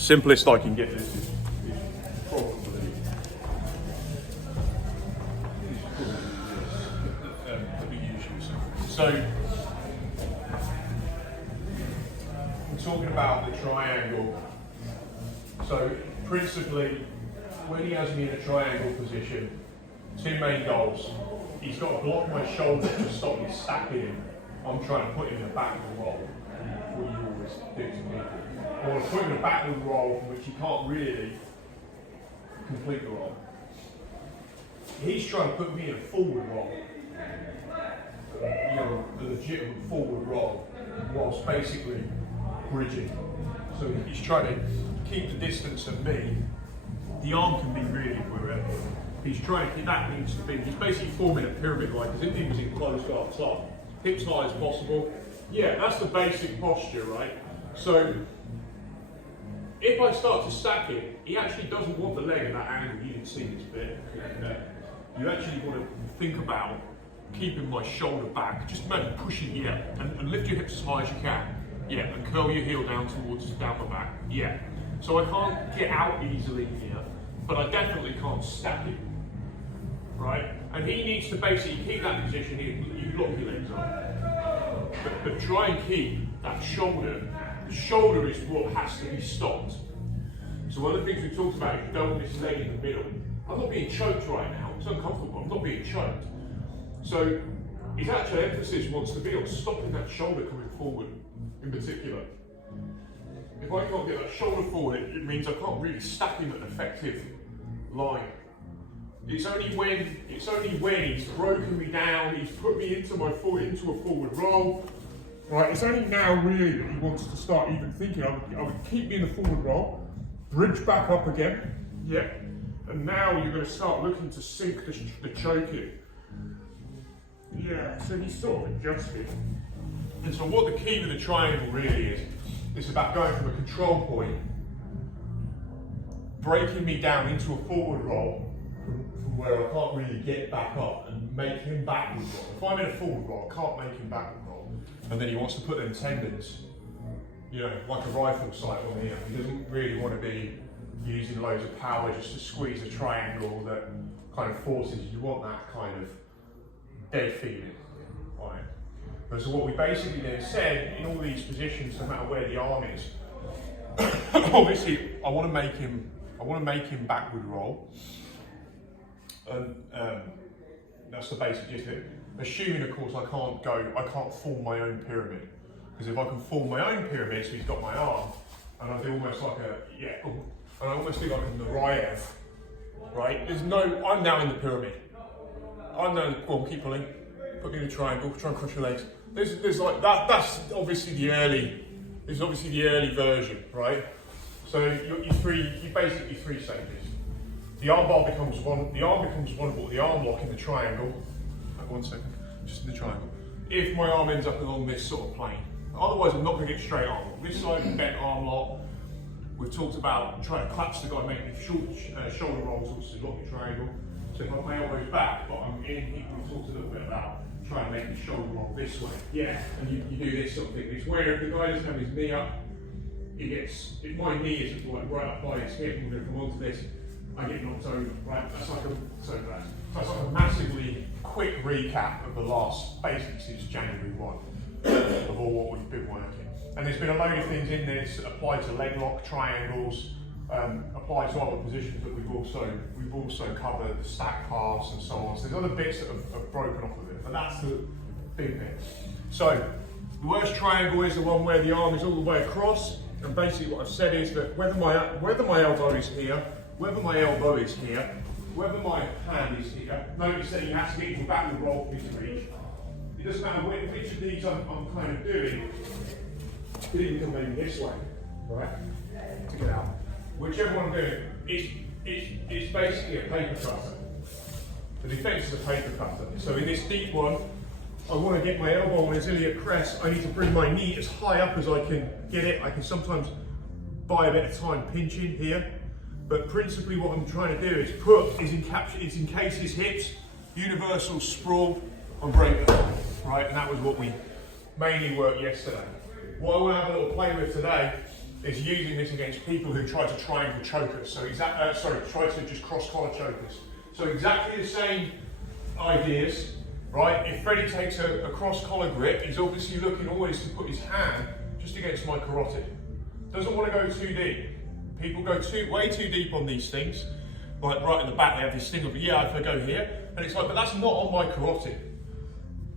Simplest I can get this is probably that we usually see. So we're talking about the triangle. So principally, when he has me in a triangle position, two main goals. He's got to block my shoulder to stop me stacking him. I'm trying to put him in the back of the roll, what you always do to people. I want to put him in the back of the roll, from which he can't really complete the roll. He's trying to put me in a forward roll, a legitimate forward roll, whilst basically bridging. So he's trying to keep the distance of me. The arm can be really wherever. He's trying to keep that needs to be. He's basically forming a pyramid like as if he was in closed arm top. Hips high as possible. Yeah, that's the basic posture, right? So if I start to stack it, he actually doesn't want the leg at that angle. You didn't see this bit. You actually want to think about keeping my shoulder back. Just imagine pushing here and lift your hips as high as you can. Yeah, and curl your heel down towards down the back. Yeah. So I can't get out easily here, but I definitely can't stack it. Right? And he needs to basically keep that position here. You lock your legs up. But try and keep that shoulder. The shoulder is what has to be stopped. So one of the things we talked about is you don't want this leg in the middle. I'm not being choked right now. It's uncomfortable. I'm not being choked. So his actual emphasis wants to be on stopping that shoulder coming forward in particular. If I can't get that shoulder forward, it means I can't really stack him at an effective line. It's only when he's broken me down, he's put me into a forward roll. Right, it's only now really that he wants to start even thinking. I would keep me in the forward roll, bridge back up again. Yeah, and now you're going to start looking to sink the choking. Yeah, so he's sort of adjusting. And so what the key with the triangle really is, it's about going from a control point, breaking me down into a forward roll from where I can't really get back up and make him backward roll. If I'm in a forward roll, I can't make him backward roll. And then he wants to put them tendons, like a rifle sight on here. He doesn't really want to be using loads of power just to squeeze a triangle that kind of forces. You want that kind of dead feeling, right? But so what we basically then said in all these positions, no matter where the arm is, obviously I want to make him backward roll, and that's the basic gist of it. Assuming, of course, I can't form my own pyramid, because if I can form my own pyramid, so he's got my arm, and I do almost like and I almost do like a Narayev, right? I'm now in the pyramid. I'm now, keep pulling, put me in a triangle, try and cross your legs. There's like that. That's obviously the early. It's obviously the early version, right? So you basically three stages. The arm bar becomes one. The arm becomes vulnerable. The arm lock in the triangle. One second, just in the triangle. If my arm ends up along this sort of plane, otherwise I'm not going to get straight arm lock. This side bent arm lock. We've talked about trying to clutch the guy, making shoulder rolls, which is lock your triangle. So if my elbow's back, but I'm in, we've talked a little bit about trying to make the shoulder roll this way. Yeah, and you do this sort of thing. It's where if the guy doesn't have his knee up, if my knee is right up by his hip, and if I'm onto this, I get knocked over, right? That's like a massively quick recap of the last, basically since January 1, of all what we've been working. And there's been a load of things in this applied to leg lock, triangles, applied to other positions that we've also covered, the stack pass and so on. So there's other bits that have broken off of it, but that's the big bit. So the worst triangle is the one where the arm is all the way across, and basically what I've said is that whether my elbow is here, whether my elbow is here, whether my hand is here, notice that you have to get into a backward roll for me to reach. It doesn't matter which of these I'm kind of doing. You can even come maybe this way, right, to get out. Whichever one I'm doing, it's basically a paper cutter. The defence is a paper cutter. So in this deep one, I want to get my elbow on his iliac crest. I need to bring my knee as high up as I can get it. I can sometimes buy a bit of time pinching here. But principally what I'm trying to do is encase his hips, universal sprawl and break them, right? And that was what we mainly worked yesterday. What I want to have a little play with today is using this against people who try to triangle choke us. So try to just cross collar choke us. So exactly the same ideas, right? If Freddie takes a cross collar grip, he's obviously looking always to put his hand just against my carotid. Doesn't want to go too deep. People go way too deep on these things. Like right in the back, they have this thing of, yeah, if I go here, and it's like, but that's not on my carotid.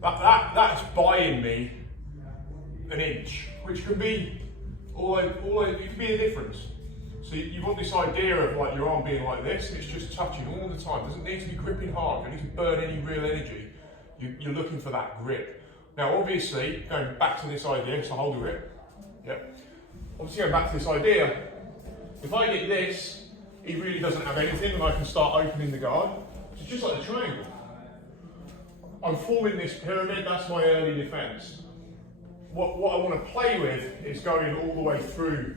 That's buying me an inch, which can be it can be the difference. So you want this idea of like your arm being like this, and it's just touching all the time. It doesn't need to be gripping hard. You don't need to burn any real energy. You're looking for that grip. Now, obviously, going back to this idea, so hold the grip. Yep. Obviously, going back to this idea, if I get this, he really doesn't have anything, and I can start opening the guard. It's just like a triangle. I'm forming this pyramid, that's my early defense. What I want to play with is going all the way through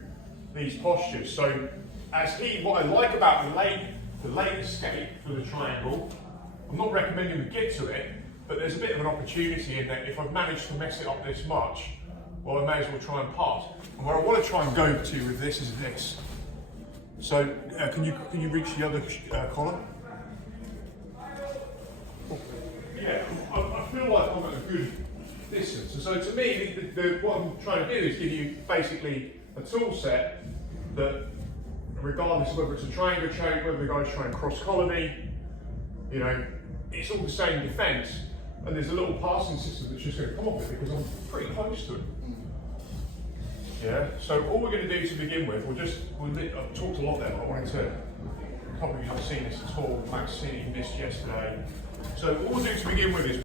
these postures. So what I like about the late escape for the triangle, I'm not recommending we get to it, but there's a bit of an opportunity in that if I've managed to mess it up this much, well, I may as well try and pass. And where I want to try and go to with this is this. So can you reach the other collar? Yeah, I feel like I'm at a good distance. And so to me, what I'm trying to do is give you basically a tool set that, regardless of whether it's a triangle choke, whether the guy's trying to cross collar me, you know, it's all the same defence. And there's a little passing system that's just going to come off it because I'm pretty close to it. Yeah, so all we're going to do to begin with, I've talked a lot there, but I wanted to, a couple of you have seen this at all, Max seen it, missed yesterday. So all we'll do to begin with is